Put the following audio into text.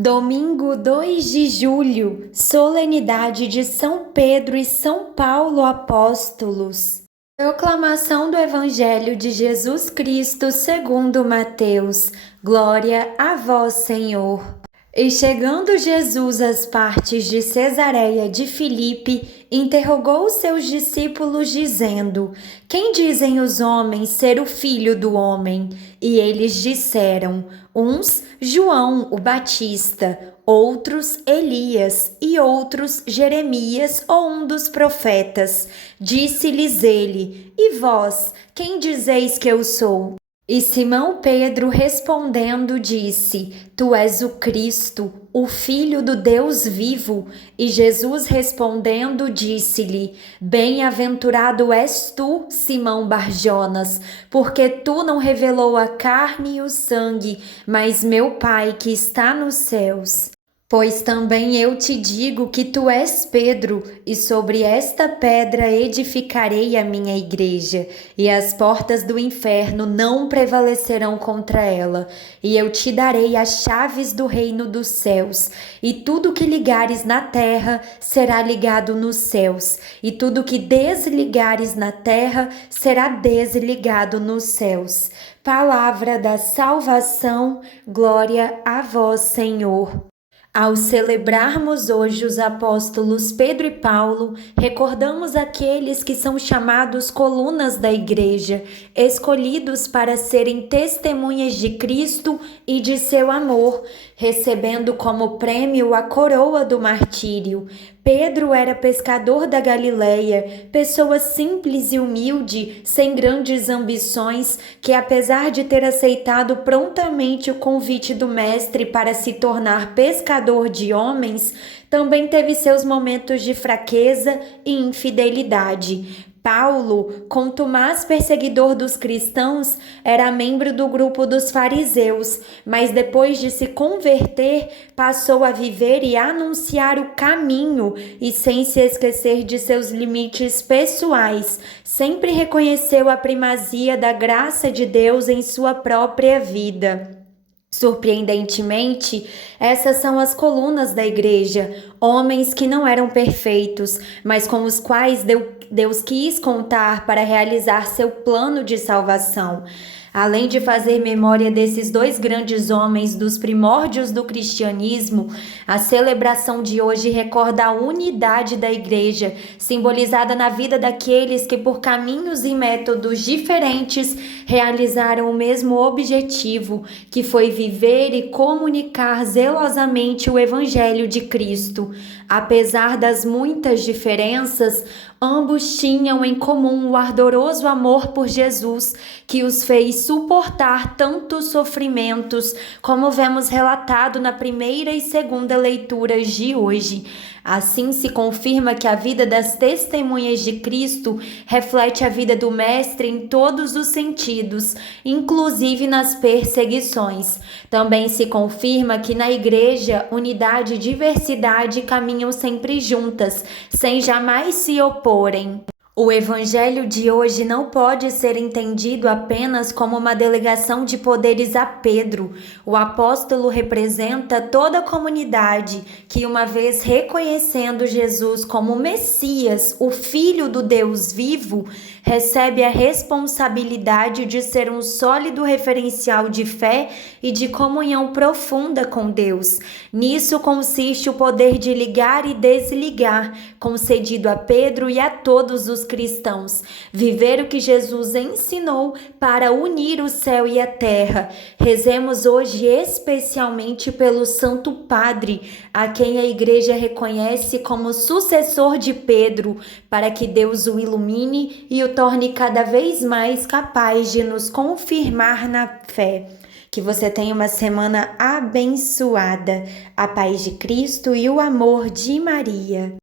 Domingo 2 de julho, solenidade de São Pedro e São Paulo apóstolos. Proclamação do Evangelho de Jesus Cristo segundo Mateus. Glória a vós, Senhor. E chegando Jesus às partes de Cesareia de Filipe, interrogou os seus discípulos, dizendo: Quem dizem os homens ser o Filho do Homem? E eles disseram: uns, João o Batista, outros, Elias, e outros, Jeremias ou um dos profetas. Disse-lhes ele: E vós, quem dizeis que eu sou? E Simão Pedro respondendo disse: Tu és o Cristo, o Filho do Deus vivo. E Jesus respondendo disse-lhe: Bem-aventurado és tu, Simão Barjonas, porque tu não revelou a carne e o sangue, mas meu Pai que está nos céus. Pois também eu te digo que tu és Pedro, e sobre esta pedra edificarei a minha igreja, e as portas do inferno não prevalecerão contra ela. E eu te darei as chaves do reino dos céus, e tudo que ligares na terra será ligado nos céus, e tudo que desligares na terra será desligado nos céus. Palavra da salvação, glória a vós, Senhor. Ao celebrarmos hoje os apóstolos Pedro e Paulo, recordamos aqueles que são chamados colunas da Igreja, escolhidos para serem testemunhas de Cristo e de seu amor, recebendo como prêmio a coroa do martírio. Pedro era pescador da Galileia, pessoa simples e humilde, sem grandes ambições, que apesar de ter aceitado prontamente o convite do mestre para se tornar pescador de homens, também teve seus momentos de fraqueza e infidelidade. Paulo, contumaz perseguidor dos cristãos, era membro do grupo dos fariseus, mas depois de se converter, passou a viver e anunciar o caminho e, sem se esquecer de seus limites pessoais, sempre reconheceu a primazia da graça de Deus em sua própria vida. Surpreendentemente, essas são as colunas da igreja, homens que não eram perfeitos, mas com os quais Deus quis contar para realizar seu plano de salvação. Além de fazer memória desses dois grandes homens dos primórdios do cristianismo, a celebração de hoje recorda a unidade da igreja, simbolizada na vida daqueles que, por caminhos e métodos diferentes, realizaram o mesmo objetivo, que foi viver e comunicar zelosamente o Evangelho de Cristo. Apesar das muitas diferenças, ambos tinham em comum o ardoroso amor por Jesus, que os fez suportar tantos sofrimentos, como vemos relatado na primeira e segunda leituras de hoje. Assim se confirma que a vida das testemunhas de Cristo reflete a vida do Mestre em todos os sentidos, inclusive nas perseguições. Também se confirma que na Igreja, unidade e diversidade caminham sempre juntas, sem jamais se oporem. O Evangelho de hoje não pode ser entendido apenas como uma delegação de poderes a Pedro. O apóstolo representa toda a comunidade que, uma vez reconhecendo Jesus como Messias, o Filho do Deus vivo, recebe a responsabilidade de ser um sólido referencial de fé e de comunhão profunda com Deus. Nisso consiste o poder de ligar e desligar, concedido a Pedro e a todos os cristãos. Viver o que Jesus ensinou para unir o céu e a terra. Rezemos hoje especialmente pelo Santo Padre, a quem a Igreja reconhece como sucessor de Pedro, para que Deus o ilumine e o torne cada vez mais capaz de nos confirmar na fé. Que você tenha uma semana abençoada. A paz de Cristo e o amor de Maria.